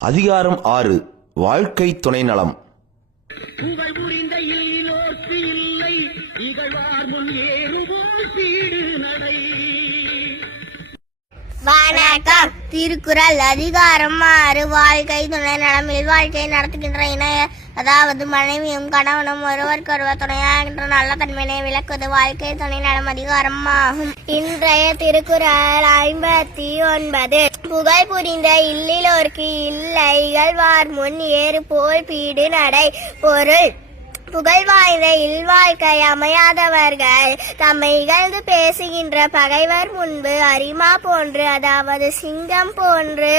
அதிகாரம் 6 வாழ்க்கை துணை நலம். வணக்கம். திருக்குறள் அதிகாரம் 6 வாழ்க்கை துணை நலம். வாழ்க்கையை நடத்துகின்ற இணைய, அதாவது மனைவியும் கணவனும் ஒருவருக்கொருவர் துணையாகின்ற நல்ல தன்மையை விளக்குவது வாழ்க்கை துணை நலம் அதிகாரம் ஆகும். இன்றைய திருக்குறள் 59. புகழ் புரிந்த இல்லிலோர்க்கு இல்லை இகழ்வார் முன் ஏறு போல் பீடு நடை. பொருள்: புகழ் வாய்ந்த இல்வாழ்க்கை அமையாதவர்கள் தம்மை இகழ்ந்து பேசுகின்ற பகைவர் முன்பு அரிமா போன்று, அதாவது சிங்கம் போன்று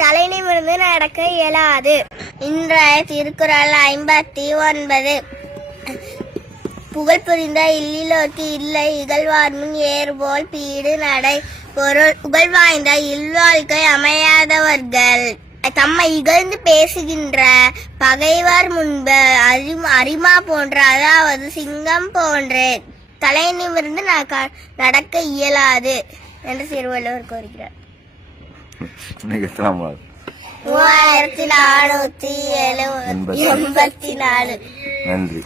தலை நிமிர்ந்து நடக்க இயலாது. இன்றைய திருக்குறள் 59. புகழ் புரிந்த இல்லிலோர்க்கு இல்லை இகழ்வார் முன் ஏறுபோல் பீடு நடை. பொருள்: புகழ் வாய்ந்த இல்வாழ்க்கை அமையாதவர்கள் தம்மை இகழ்ந்து பேசுகின்ற பகைவர் முன்பு அரிமா போன்ற, அதாவது சிங்கம் போன்று தலை நிமிர்ந்து நடக்க இயலாது என்று திருவள்ளுவர் கூறுகிறார். 3484. நன்றி.